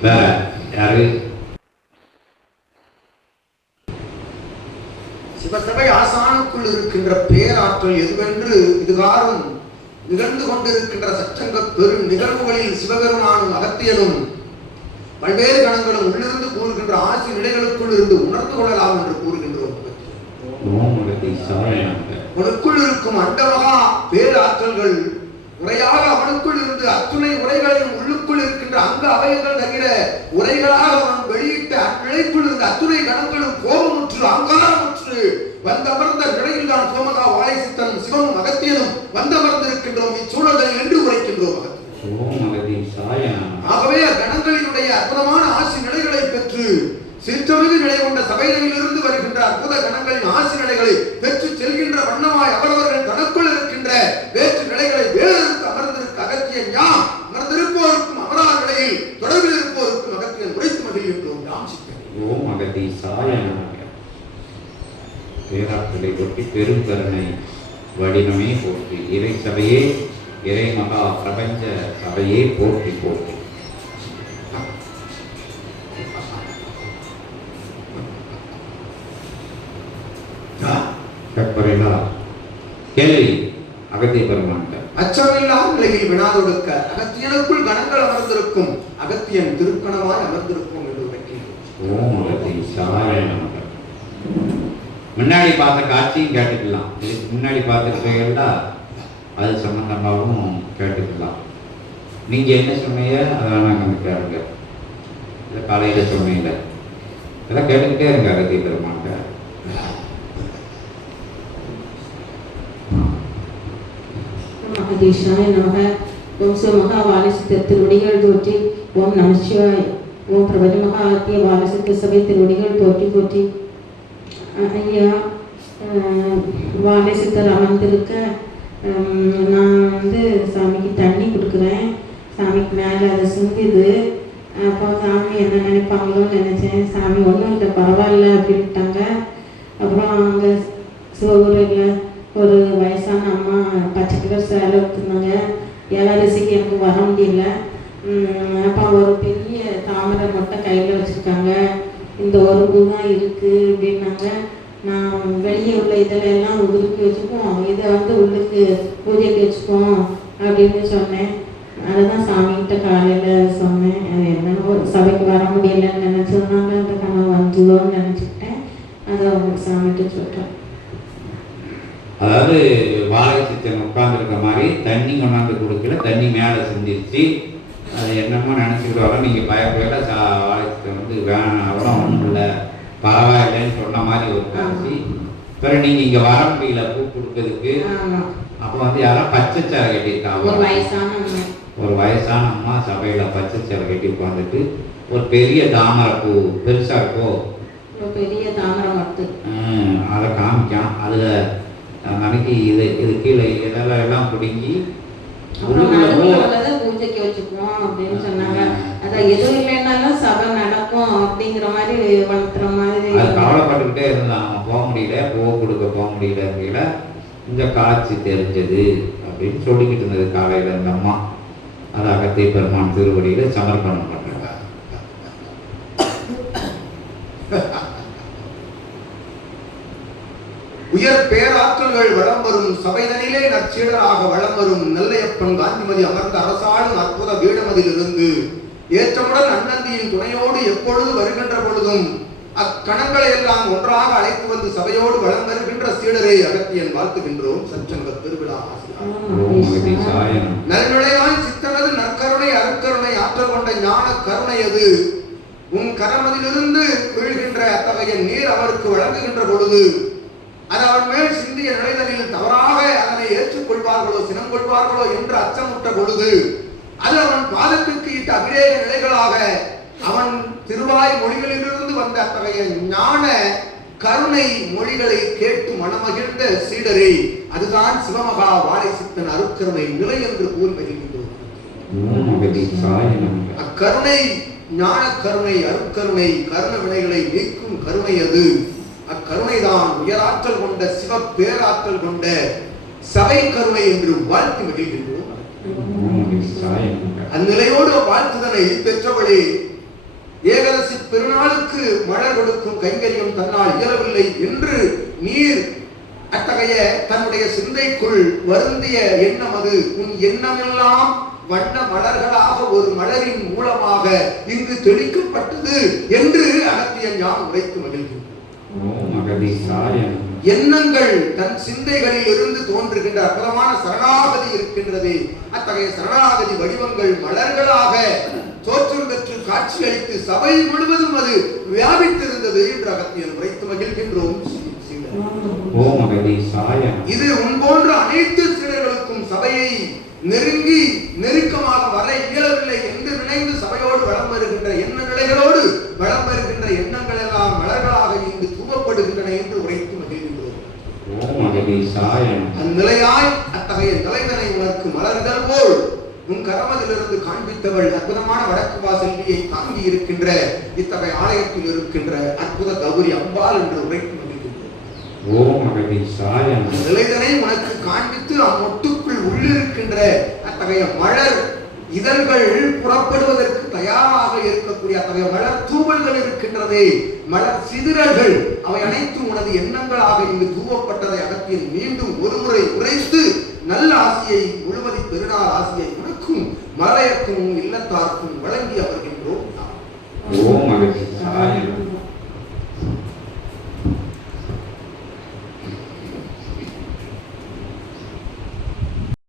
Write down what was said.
வேற யாரு? சிவசபை ஆசானுக்குள் இருக்கின்ற பேராற்றல் எதுவென்று இதுகாரும் நிகழ்ந்து கொண்டிருக்கின்ற சச்சங்க பெரு நிகழ்வுகளில் சிவபெருமானும் அகத்தியனும் பல்வேறு கணங்களும் உள்ளிருந்து கூறுகின்ற ஆசி நிலைகளுக்குள் இருந்து உணர்ந்து கொள்ளலாம் என்று கூறுகின்றோம். உனக்குள் இருக்கும் அண்டமகா பேராற்றல்கள் உரையாக அவனுக்குள் இருந்து அத்துணை உரைகளையும் உள்ளு இருக்கின்ற அங்க அவயங்கள் தவிர உரைகளாக அவன் வெளியிட்ட அந்நிலைக்குள் இருந்த அத்துணை கணங்களும் கோபமுற்று அங்காரமுற்று வந்தமர்ந்த நிலையில் தான் சோமகா வாழைசித்தன் சிவனும் அகத்தியனும் வந்தமர்ந்திருக்கின்றோம். இச்சூழல்களில் என்று உரைக்கின்றோம். ஆகவே கணங்களினுடைய அற்புதமான ஆசி நிலைகளை பெற்று சிற்றமிகு நிலை கொண்ட சபையிலிருந்து வருகின்ற அற்புத கணங்களின் ஆசி நிலைகளை பெற்று செல்கின்ற வண்ணமாய் அவரவர்கள் தனக்குள் இருக்கின்ற வேற்று நிலைகளை வேறொருக்கு அமர்ந்திருக்க அகத்தியன் யாம் அமர்ந்திருப்போருக்கும் அமரா நிலையில் தொடர்பில் இருப்போருக்கும் அகத்தியன் உரைத்து மகிழ்கின்றோம் யாம் சித்தம் ஓம் அகதி சாயனாக. பேராற்றலை ஒட்டி பெருங்கருணை வடிவமே போற்றி இறை சபையே இறை மகா பிரபஞ்ச சபையே போற்றி போற்றி. கற்பரைலா கேள்வி அகத்திய பெருமான்கள் அச்சமில்லா நிலையில் வினாதொடுக்க அகத்தியனுக்குள் கணங்கள் அமர்ந்திருக்கும் அகத்தியன் திருக்கணமாய் அமர்ந்திருக்கும் என்று உரைக்கின்றோம் ஓம் அகதி முன்னாடி பார்த்த காட்சியும் கேட்டுக்கலாம். இதுக்கு முன்னாடி பார்த்துருக்கீங்களா அது சம்பந்தமாகவும் கேட்டுக்கலாம். நீங்கள் என்ன சொன்னீங்க? அதெல்லாம் நாங்கள் கேளுங்க. இல்லை காலையில் சொன்னீங்க. இதெல்லாம் கேட்டுக்கிட்டே இருங்க அகத்தி பெருமாங்க மகதீஷாய நமக. ஓம் சிவ மகா வாலசித்த திருவடிகள் தோற்றி ஓம் நமசிவாய் ஓம் பிரபஞ்ச மகா ஆத்திய சபை திருவடிகள் போற்றி போற்றி ஐயா அஹ் அமர்ந்திருக்க நான் வந்து சாமிக்கு தண்ணி கொடுக்குறேன் சாமிக்கு மேலே அது சிந்துது அப்போ சாமி என்ன நினைப்பாங்களோன்னு நினச்சேன் சாமி ஒன்றும் இல்லை பரவாயில்ல அப்படின்ட்டாங்க அப்புறம் அங்கே சிவகுரையில் ஒரு வயசான அம்மா பச்சை கலர் சேலை எடுத்துருந்தாங்க ஏழரிசிக்கு எனக்கு வர முடியல அப்போ ஒரு பெண் இந்த ஒரு பூ தான் இருக்குது அப்படின்னாங்க. நான் வெளியே உள்ள இதில் எல்லாம் உதுக்கி வச்சுப்போம். இதை வந்து உள்ளுக்கு பூஜைக்கு வச்சுப்போம் அப்படின்னு சொன்னேன். அதை தான் சாமிகிட்ட காலையில் சொன்னேன். அது என்னமோ சபைக்கு வர முடியலன்னு நினச்சதுனால அந்த கனவு வந்துதோன்னு நினச்சிக்கிட்டேன். அதை உங்களுக்கு சாமிகிட்ட சொல்கிறேன் அதாவது வாழை சித்தன் உட்காந்துருக்க மாதிரி தண்ணி கொண்டாந்து கொடுக்கல. தண்ணி மேலே சிந்திருச்சு அது என்னமோ நினச்சிக்கிட்டு வரோம் நீங்கள் பயப்படல சா வாழை சித்தன் வந்து வேணாம் அவ்வளோ ஒன்றும் இல்லை. பரவாயில்லைன்னு சொன்ன மாதிரி ஒரு காட்சி. பிறகு நீங்கள் இங்கே வர முடியல பூ கொடுக்கறதுக்கு. அப்போ வந்து யாரும் பச்சை சேலை ஒரு கட்டியிருக்காங்க வயசான. ஒரு வயசான அம்மா சபையில் பச்சை சேலை கட்டி உட்காந்துட்டு ஒரு பெரிய தாமரை பூ பெருசாக இருக்கோ? பெரிய தாமரை மட்டு ஹம், அதை காமிக்கான். அதில் நாளைக்கு இது இது கீழே இதெல்லாம் எல்லாம் பிடுங்கி உள்ளுக்குள்ள பூஜைக்கு வச்சுக்குவோம் அப்படின்னு சொன்னாங்க. அதான் எதுவும் இல்லைன்னாலும் சபை நடக்கும் அப்படிங்கிற மாதிரி வளர்த்துற மாதிரி கவலைப்பட்டுக்கிட்டே இருந்தான். அவன் போக முடியல பூ கொடுக்க போக முடியலங்கையில் இந்த காட்சி தெரிஞ்சது அப்படின்னு சொல்லிக்கிட்டு இருந்தது காலையில் இந்த அம்மா. அது அகத்திய பெருமான் திருவடியில் சமர்ப்பணம் பண்ணுறாங்க உயர் பேராற்றல்கள் வளம் வரும் சபைதனிலே நற்சீடராக வளம் வரும் நெல்லையப்பன் காந்திமதி அமர்ந்த அரசாளும் அற்புத வீடமதிலிருந்து ஏற்றமுடன் அண்ணந்தியின் துணையோடு எப்பொழுது வருகின்ற பொழுதும் அக்கணங்களை எல்லாம் ஒன்றாக அழைத்து வந்து சபையோடு வளம் வருகின்ற சீடரை அகத்தியன் வாழ்த்துகின்றோம் சச்சங்க திருவிழா நல்நுழைவாய் சித்தனது நற்கருணை அருக்கருணை ஆற்றல் கொண்ட ஞான கருணை அது உன் கரமதிலிருந்து விழுகின்ற அத்தகைய நீர் அவருக்கு வழங்குகின்ற பொழுது அது அவன் மேல் சிந்திய நிலைதலில் தவறாக அதனை ஏற்றுக்கொள்வார்களோ சினம் கொள்வார்களோ என்று அச்சமுற்ற பொழுது அது அவன் பாதத்திற்கு இட்ட அபிரேக நிலைகளாக அவன் திருவாய் மொழிகளிலிருந்து வந்த அத்தகைய ஞான கருணை மொழிகளை கேட்டு மனமகிழ்ந்த சீடரே அதுதான் சிவமகா வாழை சித்தன் அருட்கருணை நிலை என்று கூறி வருகின்றோம் அக்கருணை ஞான கருணை அருக்கருணை கருண வினைகளை நீக்கும் கருணை அது. கருணைதான் உயராற்றல் கொண்ட சிவ பேராற்றல் கொண்ட சபை கருணை என்று வாழ்த்து மகிழ்கின்றோம். அந்நிலையோடு வாழ்த்துதனை பெற்றவளே ஏகாதசி பெருநாளுக்கு மலர் கொடுக்கும் கைங்கரியம் தன்னால் இயலவில்லை என்று நீர் அத்தகைய தன்னுடைய சிந்தைக்குள் வருந்திய எண்ணம் அது. உன் எண்ணமெல்லாம் வண்ண மலர்களாக ஒரு மலரின் மூலமாக இங்கு தெளிக்கப்பட்டது என்று அகத்தியன் ஞான் உரைத்து மகிழ்கின்றோம் எண்ணங்கள் தன் சிந்தைகளில் இருந்து தோன்றுகின்ற அற்புதமான சரணாகதி இருக்கின்றது. அத்தகைய சரணாகதி வடிவங்கள் மலர்களாக தோற்றம் பெற்று காட்சியளித்து சபை முழுவதும் அது வியாபித்திருந்தது என்று அகத்தியன் உரைத்து மகிழ்கின்றோம். இது உன் போன்ற அனைத்து சீடர்களுக்கும் சபையை நெருங்கி நெருக்கமாக வர இயலவில்லை என்று நினைந்து சபையோடு வளம் வருகின்ற எண்ண நிலைகளோடு வளம் வருகின்ற எண்ணங்கள் எல்லாம் மலர்களாக இங்கு தூவப்படுகின்றன என்று உரைத்து மகிழ்கின்றோம் அகதீசாய நமः. அந்நிலையாய் அத்தகைய நிலைதனை உனக்கு மலர்கள் போல் உன் கரமதிலிருந்து காண்பித்தவள் அற்புதமான வடக்கு வாசல்வியை தாங்கி இருக்கின்ற இத்தகைய ஆலயத்தில் இருக்கின்ற அற்புத கௌரி அம்பாள் என்று உரைத்து ஓம் அகதீசாய நமः. அந்த நிலைதனை உனக்கு காண்பித்து அம்மொட்டுக்குள் உள்ளிருக்கின்ற அத்தகைய மலர் இதழ்கள் புறப்படுவதற்கு தயாராக இருக்கக்கூடிய அத்தகைய மலர் தூவல்கள் இருக்கின்றதே. மலர் சிதிரல்கள். அவை அனைத்தும் உனது எண்ணங்களாக இங்கு தூவப்பட்டதை அகத்தியன் மீண்டும் ஒருமுறை உரைத்து நல்ல ஆசியை முழுவதி பெருநாள் ஆசியை உனக்கும் மலையக்கும் இல்லத்தார்க்கும் வழங்கி அவர்கின்றோம் ஓம்